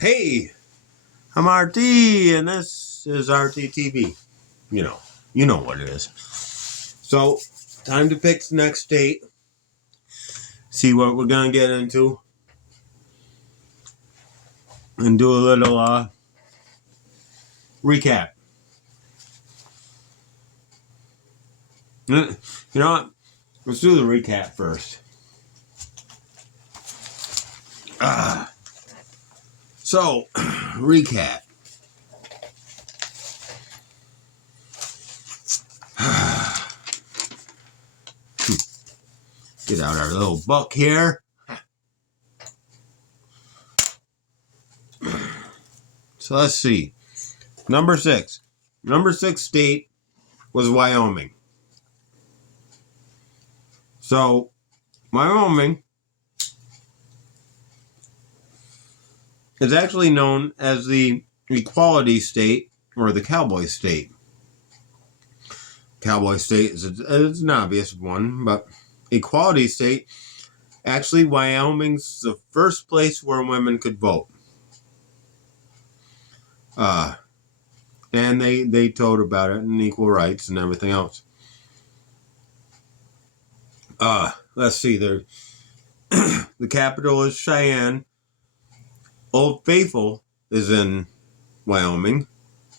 Hey, I'm RT, and this is RT TV. You know, you know what it is. So, time to pick the next date. See what we're gonna get into, and do a little recap. You know what? Let's do the recap first. So, recap. Get out our little book here. So let's see. Number six. Number six state was Wyoming. So, Wyoming is actually known as the Equality State or the Cowboy State. Cowboy State is an obvious one, but Equality State, actually, Wyoming's the first place where women could vote. And they told about it and equal rights and everything else. Let's see, there. The capital is Cheyenne. Old Faithful is in Wyoming,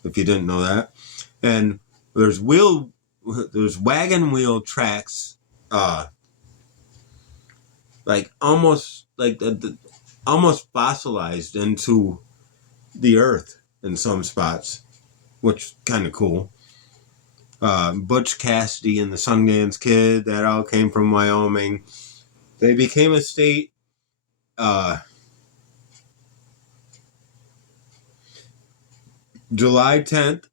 if you didn't know that. And there's wagon wheel tracks, like almost almost fossilized into the earth in some spots, which kind of cool. Butch Cassidy and the Sundance Kid, that all came from Wyoming. They became a state July 10th,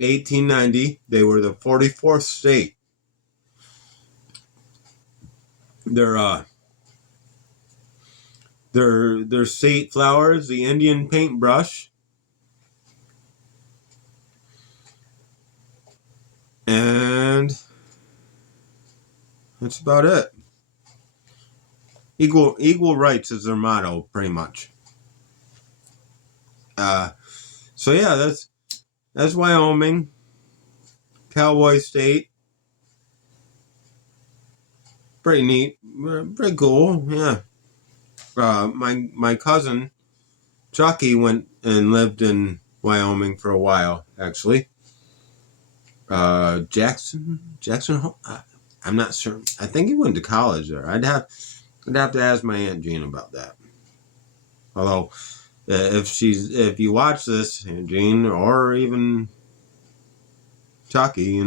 1890. They were the 44th state. Their state flower is the Indian paintbrush. And that's about it. Equal rights is their motto, pretty much. So yeah, that's Wyoming, Cowboy State. Pretty neat, pretty cool. Yeah. My cousin Chucky went and lived in Wyoming for a while, actually. Jackson. I'm not certain. I think he went to college there. I'd have to ask my Aunt Jean about that. Although, if you watch this, Aunt Jean, or even Chucky,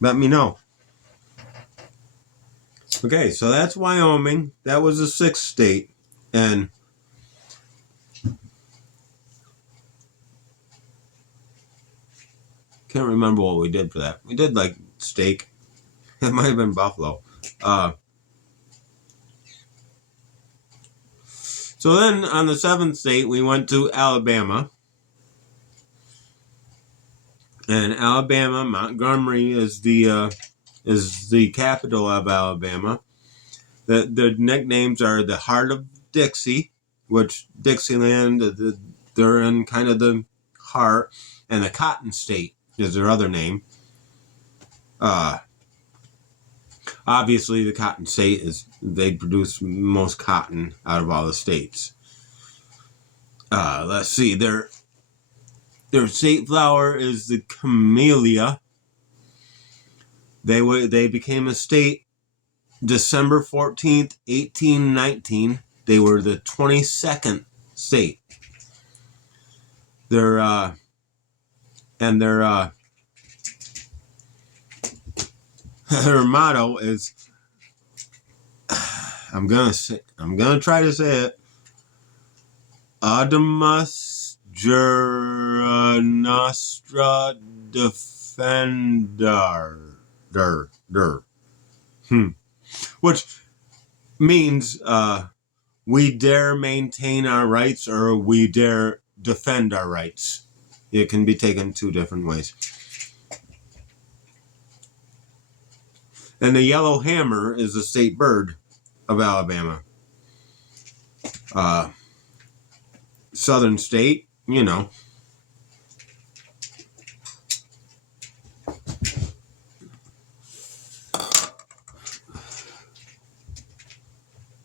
let me know. Okay, so that's Wyoming. That was the sixth state, and can't remember what we did for that. We did like steak. It might have been buffalo. So then on the seventh state, we went to Alabama. And Alabama, Montgomery is the capital of Alabama. The nicknames are the Heart of Dixie, which Dixieland, they're in kind of the heart, and the Cotton State is their other name. Obviously, the Cotton State they produce most cotton out of all the states. Let's see, their state flower is the camellia. They became a state December 14th, 1819. They were the 22nd state. Their motto is, I'm gonna try to say it, Adamus Jura Nostra Defender. Which means we dare maintain our rights, or we dare defend our rights. It can be taken two different ways. And the yellow hammer is the state bird of Alabama. southern state, you know.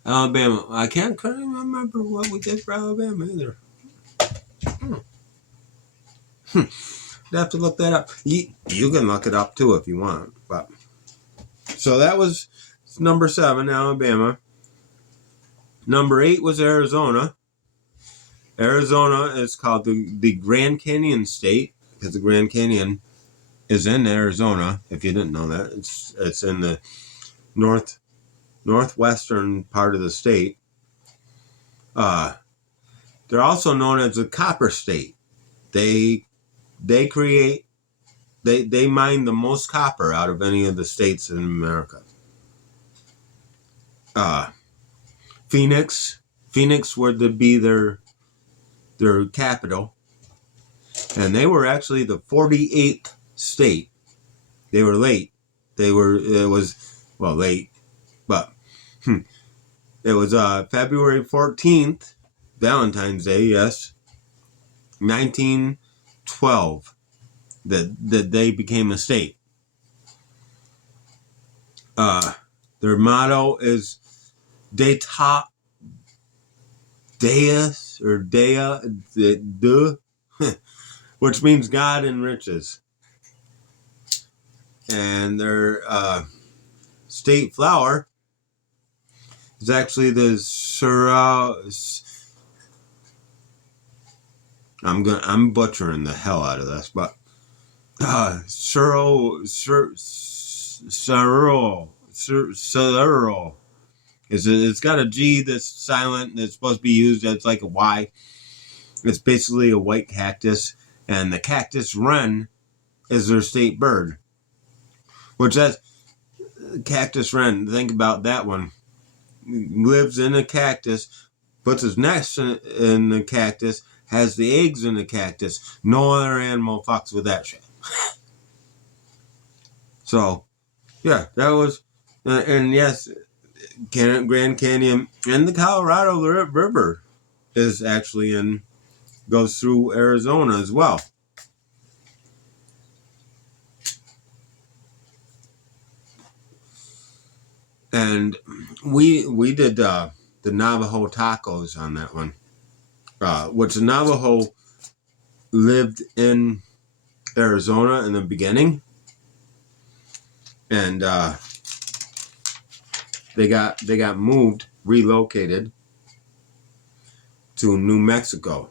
Alabama. I can't remember what we did for Alabama either. I'd have to look that up. You can look it up too if you want. But so that was number 7, Alabama. Number 8 was Arizona. Arizona is called the Grand Canyon State because the Grand Canyon is in Arizona. If you didn't know that, it's in the northwestern part of the state. They're also known as the Copper State. They mine the most copper out of any of the states in America. Phoenix would be their capital, and they were actually the 48th state. They were late. Late, but it was February 14th, Valentine's Day, yes, 1912, that they became a state. Their motto is Deus or Dea, which means God enriches. And their state flower is actually the I'm butchering the hell out of this, but Sorrel it's got a G that's silent and it's supposed to be used as like a Y. It's basically a white cactus, and the cactus wren is their state bird. Which that's cactus wren. Think about that one. Lives in a cactus, puts his nest in the cactus, has the eggs in the cactus. No other animal fucks with that shit. So, yeah, that was, and yes, Grand Canyon and the Colorado River is actually goes through Arizona as well. And we did the Navajo tacos on that one, which the Navajo lived in Arizona in the beginning, and they got relocated to New Mexico.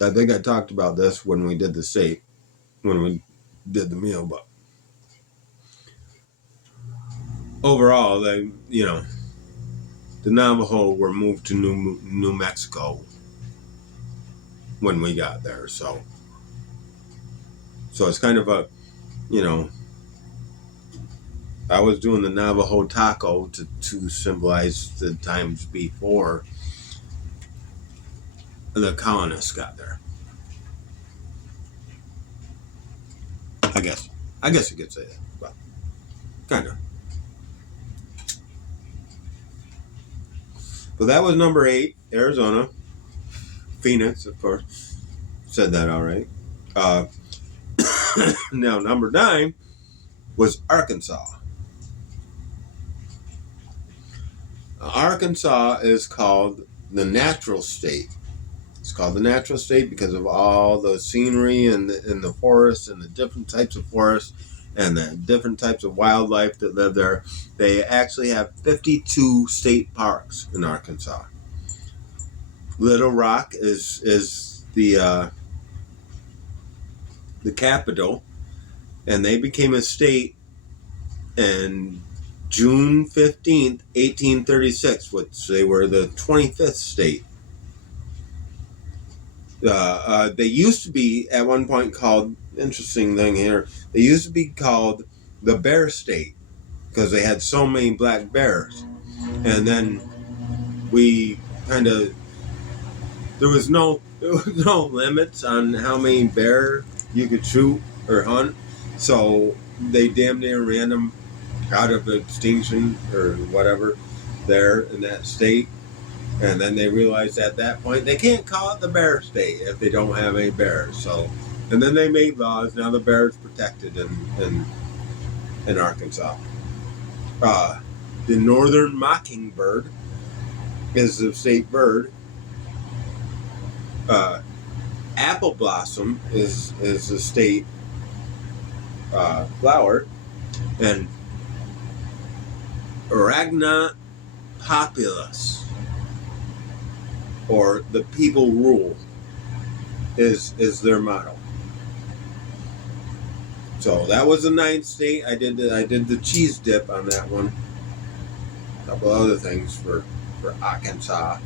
I think I talked about this when we did the meal, but overall, the Navajo were moved to New Mexico when we got there, so it's kind of a, I was doing the Navajo taco to symbolize the times before the colonists got there. I guess you could say that, but kind of. But that was number 8, Arizona. Phoenix, of course. Said that all right. Now, number 9 was Arkansas. Arkansas is called the natural state. It's called the natural state because of all the scenery and the forests and the different types of forests and the different types of wildlife that live there. They actually have 52 state parks in Arkansas. Little Rock is the capital, and they became a state in June 15th, 1836, which they were the 25th state. They used to be at one point called, interesting thing here, they used to be called the Bear State because they had so many black bears. And then we there was no limits on how many bear you could shoot or hunt. So they damn near ran them out of extinction or whatever there in that state. And then they realized at that point they can't call it the bear state if they don't have any bears. So, and then they made laws. Now the bear is protected in Arkansas. The northern mockingbird is the state bird. Apple blossom is the state flower, and Aragna populus, or the people rule, is their motto. So that was the ninth state. I did the cheese dip on that one. A couple other things for Arkansas.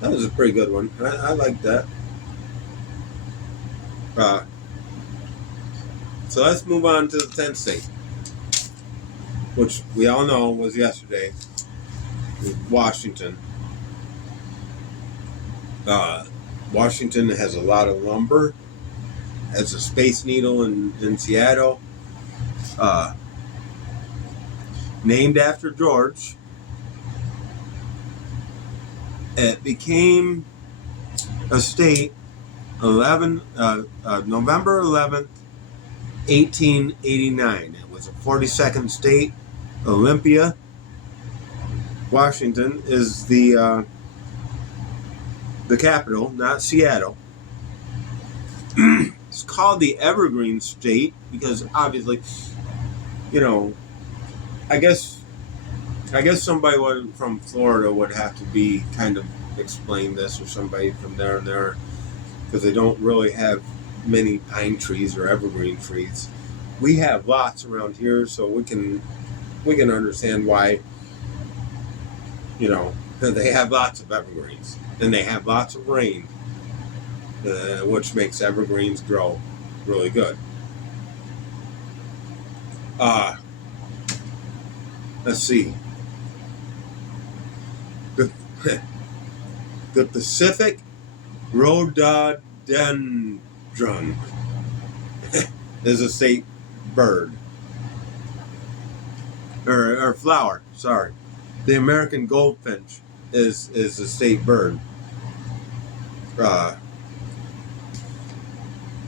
That was a pretty good one. I like that. So let's move on to the 10th state, which we all know was yesterday. Washington. Washington has a lot of lumber. Has a Space Needle in Seattle. Named after George. It became a state November 11th, 1889. It was a 42nd state. Olympia, Washington is the capital, not Seattle. It's called the Evergreen State because obviously, I guess somebody from Florida would have to be kind of explain this, or somebody from there and there, because they don't really have many pine trees or evergreen trees. We have lots around here, so we can understand why, they have lots of evergreens and they have lots of rain, which makes evergreens grow really good. Let's see. The Pacific rhododendron is a state bird. Or flower, sorry. The American goldfinch is a state bird.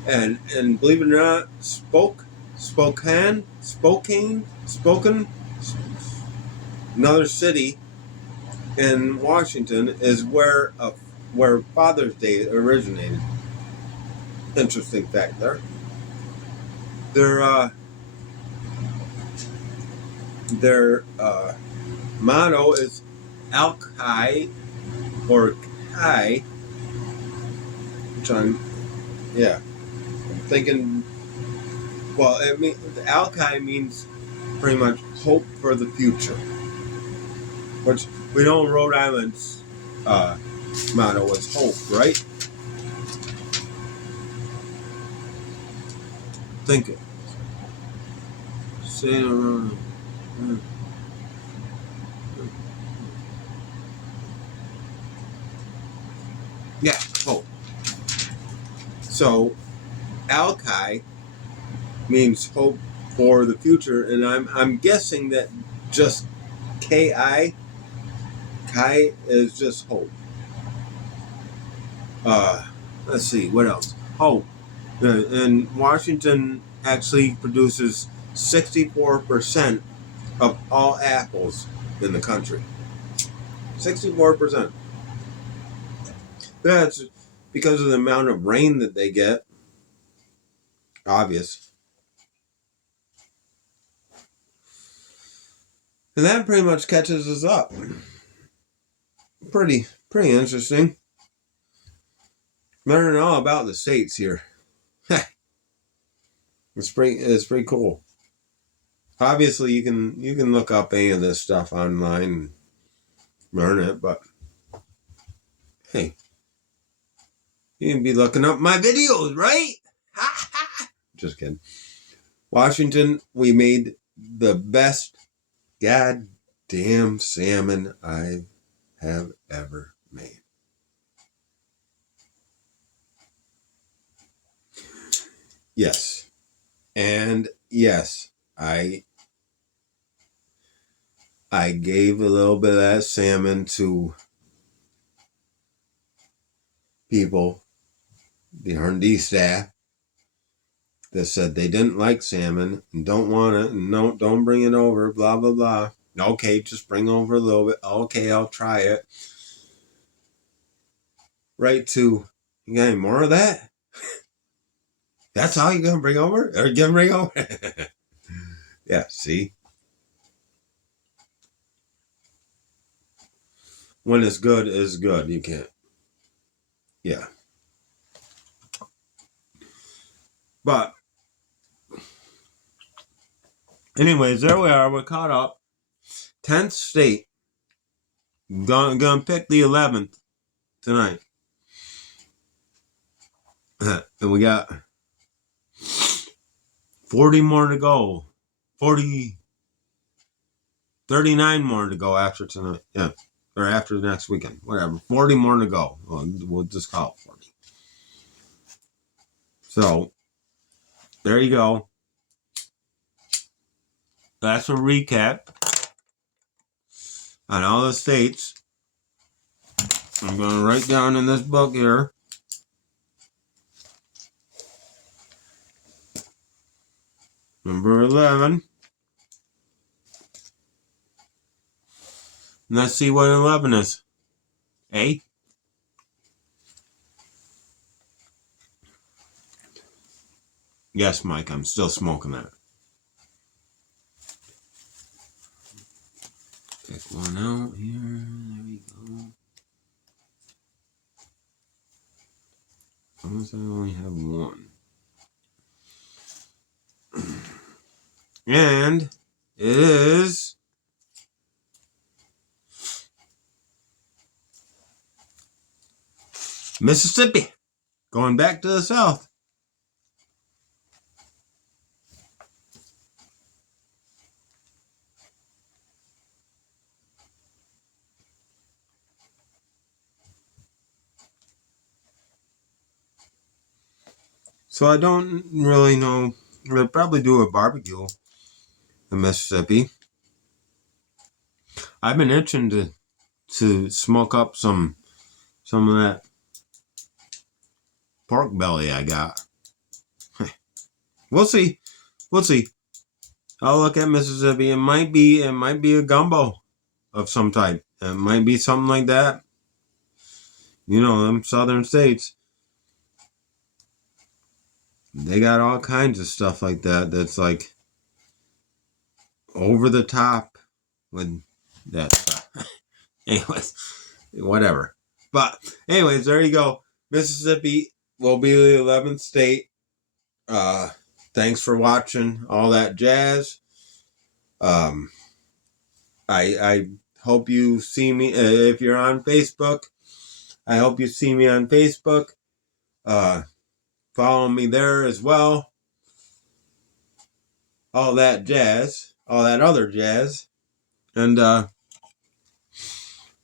And believe it or not, Spokane, another city in Washington, is where Father's Day originated. Interesting fact there. Their motto is Alki, or Kai, which I'm thinking. Well, Alki means pretty much hope for the future, which we know Rhode Island's motto is hope, right? Think it. Say around. Yeah, hope. So, Alki means hope for the future, and I'm guessing that just Kai is just hope. Let's see, what else? Hope. And Washington actually produces 64% of all apples in the country. 64%. That's because of the amount of rain that they get. Obvious. And that pretty much catches us up. Pretty interesting. Learning all about the states here. It's pretty cool. Obviously, you can look up any of this stuff online and learn it, but hey, you can be looking up my videos, right? Just kidding. Washington, we made the best goddamn salmon I have ever made. Yes. And yes, I gave a little bit of that salmon to people, the R&D staff, that said they didn't like salmon and don't want it and don't bring it over, blah, blah, blah. Okay, just bring over a little bit. Okay, I'll try it. Right to, you got any more of that? That's all you're going to bring over? Or you going to bring over? Yeah, see? When it's good, it's good. You can't. Yeah. But, anyways, there we are. We're caught up. 10th state. Gonna pick the 11th tonight. And we got 40 more to go. 39 more to go after tonight. Yeah. Or after the next weekend. Whatever. 40 more to go. We'll just call it 40. So, there you go. That's a recap on all the states. I'm going to write down in this book here. Number 11. Let's see what 11 is. A? Yes, Mike, I'm still smoking that. Pick one out here. There we go. Unless I only have one. And it is Mississippi. Going back to the south. So I don't really know. They'll probably do a barbecue in Mississippi. I've been itching to smoke up some of that pork belly I got. We'll see. We'll see. I'll look at Mississippi. It might be a gumbo of some type. It might be something like that. You know, them southern states. They got all kinds of stuff like that that's like over the top with that stuff. Anyways, whatever. But anyways, there you go. Mississippi will be the 11th state. Thanks for watching all that jazz. I hope you see me if you're on Facebook. I hope you see me on Facebook. Follow me there as well. All that jazz, all that other jazz. And I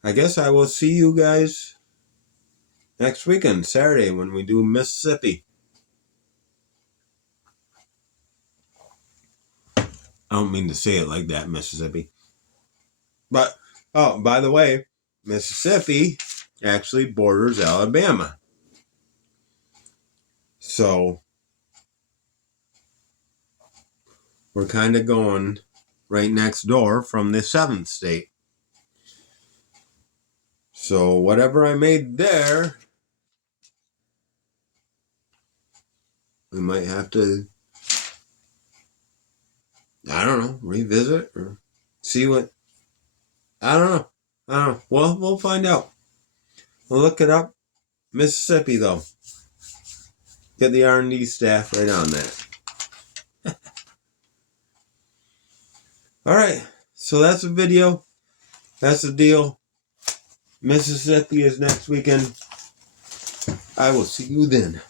guess I will see you guys next weekend, Saturday, when we do Mississippi. I don't mean to say it like that, Mississippi. But, oh, by the way, Mississippi actually borders Alabama. So, we're kind of going right next door from the 7th state. So, whatever I made there, we might have to, I don't know, revisit or see what, I don't know. Well, we'll find out. We'll look it up. Mississippi, though. Get the R&D staff right on that. All right. So that's the video. That's the deal. Mississippi is next weekend. I will see you then.